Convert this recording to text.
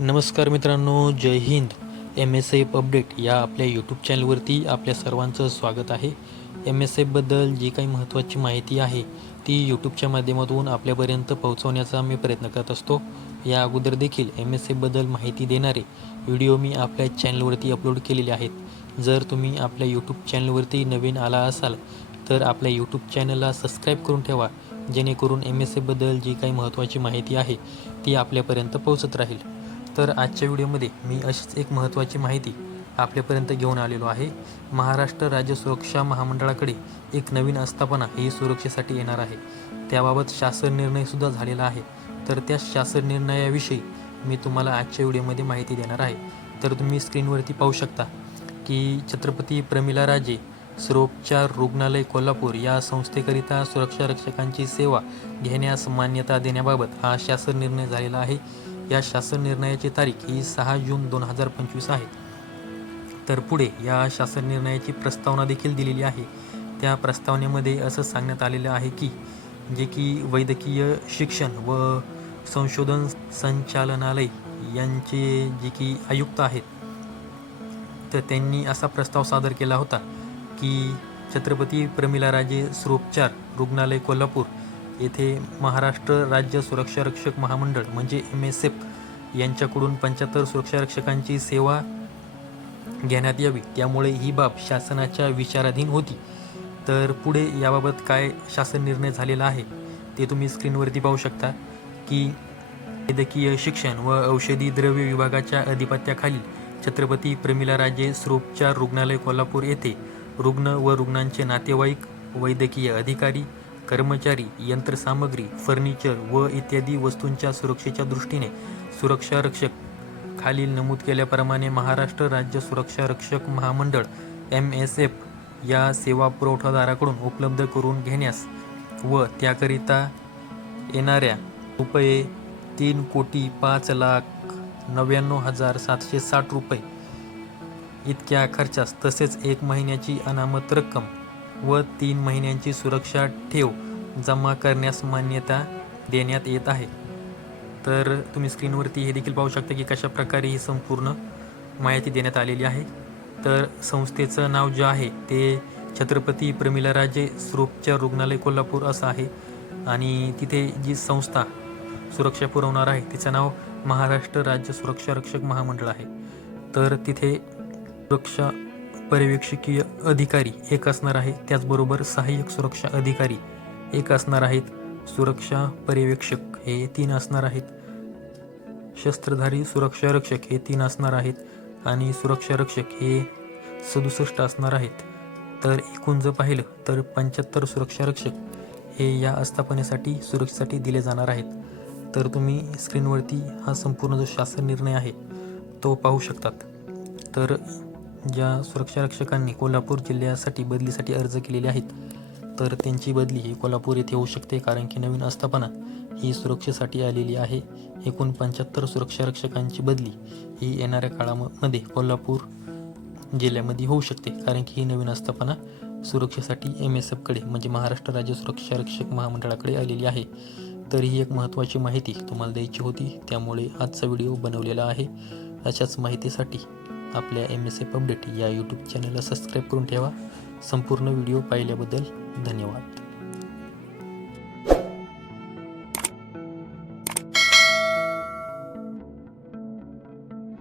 नमस्कार मित्रांनो जय हिंद. एम एस एफ अपडेट या आपल्या यूट्यूब चॅनलवरती आपल्या सर्वांचं स्वागत आहे. एम एस एफबद्दल जी काही महत्त्वाची माहिती आहे ती यूट्यूबच्या माध्यमातून आपल्यापर्यंत पोहोचवण्याचा मी प्रयत्न करत असतो. या अगोदर देखील एम एस एफबद्दल माहिती देणारे व्हिडिओ मी आपल्या चॅनलवरती अपलोड केलेले आहेत. जर तुम्ही आपल्या यूट्यूब चॅनलवरती नवीन आला असाल तर आपल्या यूट्यूब चॅनलला सबस्क्राईब करून ठेवा जेणेकरून एम एस एफबद्दल जी काही महत्त्वाची माहिती आहे ती आपल्यापर्यंत पोहोचत राहील. तर आजच्या व्हिडिओमध्ये मी अशीच एक महत्त्वाची माहिती आपल्यापर्यंत घेऊन आलेलो आहे. महाराष्ट्र राज्य सुरक्षा महामंडळाकडे एक नवीन आस्थापना ही सुरक्षेसाठी येणार आहे. त्याबाबत शासन निर्णयसुद्धा झालेला आहे. तर त्या शासन निर्णयाविषयी मी तुम्हाला आजच्या व्हिडिओमध्ये माहिती देणार आहे. तर तुम्ही स्क्रीनवरती पाहू शकता की छत्रपती प्रमिला राजे सर्वोपचार रुग्णालय कोल्हापूर या संस्थेकरिता सुरक्षा रक्षकांची सेवा घेण्यास मान्यता देण्याबाबत हा शासन निर्णय झालेला आहे. या शासन निर्णयाची तारीख ही सहा जून दोन हजार पंचवीस आहे. तर पुढे या शासन निर्णयाची प्रस्तावना देखील दिलेली आहे. त्या प्रस्तावनेमध्ये असं सांगण्यात आलेलं आहे की जे की वैद्यकीय शिक्षण व संशोधन संचालनालय यांचे जे की आयुक्त आहेत तर त्यांनी असा प्रस्ताव सादर केला होता की छत्रपती प्रमिलाराजे सुरोपचार रुग्णालय कोल्हापूर येथे महाराष्ट्र राज्य सुरक्षा रक्षक महामंडळ म्हणजे एम एस एफ यांच्याकडून पंच्याहत्तर सुरक्षा रक्षकांची सेवा घेण्यात यावी. त्यामुळे ही बाब शासनाच्या विचाराधीन होती. तर पुढे याबाबत काय शासन निर्णय झालेला आहे ते तुम्ही स्क्रीनवरती पाहू शकता की वैद्यकीय शिक्षण व औषधी द्रव्य विभागाच्या अधिपत्याखाली छत्रपती प्रमिलाराजे स्रोपचार रुग्णालय कोल्हापूर येथे रुग्ण व रुग्णांचे नातेवाईक वैद्यकीय अधिकारी कर्मचारी यंत्रसामग्री फर्निचर व इत्यादी वस्तूंच्या सुरक्षेच्या दृष्टीने सुरक्षा रक्षक खालील नमूद केल्याप्रमाणे महाराष्ट्र राज्य सुरक्षा रक्षक महामंडळ एम एस एफ या सेवा पुरवठादाराकडून उपलब्ध करून घेण्यास व त्याकरिता येणाऱ्या रुपये तीन कोटी पाच लाख नव्याण्णव हजार सातशे साठ रुपये इतक्या खर्चास तसेच एक महिन्याची अनामत रक्कम व तीन महिन्यांची सुरक्षा ठेव जमा करण्यास मान्यता देण्यात येत आहे. तर तुम्ही स्क्रीनवरती हे देखील पाहू शकता की कशा प्रकारे ही संपूर्ण माहिती देण्यात आलेली आहे. तर संस्थेचं नाव जे आहे ते छत्रपती प्रमिलाराजे सुरोपचार रुग्णालय कोल्हापूर असं आहे. आणि तिथे जी संस्था सुरक्षा पुरवणार आहे तिचं नाव महाराष्ट्र राज्य सुरक्षा रक्षक महामंडळ आहे. तर तिथे सुरक्षा पर्यवेक्षकीय अधिकारी एक असणार आहे त्याचबरोबर सहाय्यक सुरक्षा अधिकारी एक असणार आहेत. सुरक्षा पर्यवेक्षक हे तीन असणार आहेत. शस्त्रधारी सुरक्षा रक्षक हे तीन असणार आहेत आणि सुरक्षा रक्षक हे सदुसष्ट असणार आहेत. तर एकूण जर पाहिलं तर पंच्याहत्तर सुरक्षा रक्षक हे या आस्थापनेसाठी सुरक्षेसाठी दिले जाणार आहेत. तर तुम्ही स्क्रीनवरती हा संपूर्ण जो शासन निर्णय आहे तो पाहू शकतात. तर ज्या सुरक्षा रक्षकांनी कोल्हापूर जिल्ह्यासाठी बदलीसाठी अर्ज केलेले आहेत तर त्यांची बदली ही कोल्हापूर येथे होऊ शकते कारण की नवीन आस्थापना ही सुरक्षेसाठी आलेली आहे. एकूण पंच्याहत्तर सुरक्षा रक्षकांची बदली ही येणाऱ्या काळामध्ये कोल्हापूर जिल्ह्यामध्ये होऊ शकते कारण की ही नवीन आस्थापना सुरक्षेसाठी एम एस एफकडे म्हणजे महाराष्ट्र राज्य सुरक्षा रक्षक महामंडळाकडे आलेली आहे. तर ही एक महत्त्वाची माहिती तुम्हाला द्यायची होती त्यामुळे आजचा व्हिडिओ बनवलेला आहे. अशाच माहितीसाठी आपल्या एम एस एफ अपडेट या यूट्यूब चॅनलला सबस्क्राईब करून ठेवा. संपूर्ण व्हिडिओ पाहिल्याबद्दल धन्यवाद.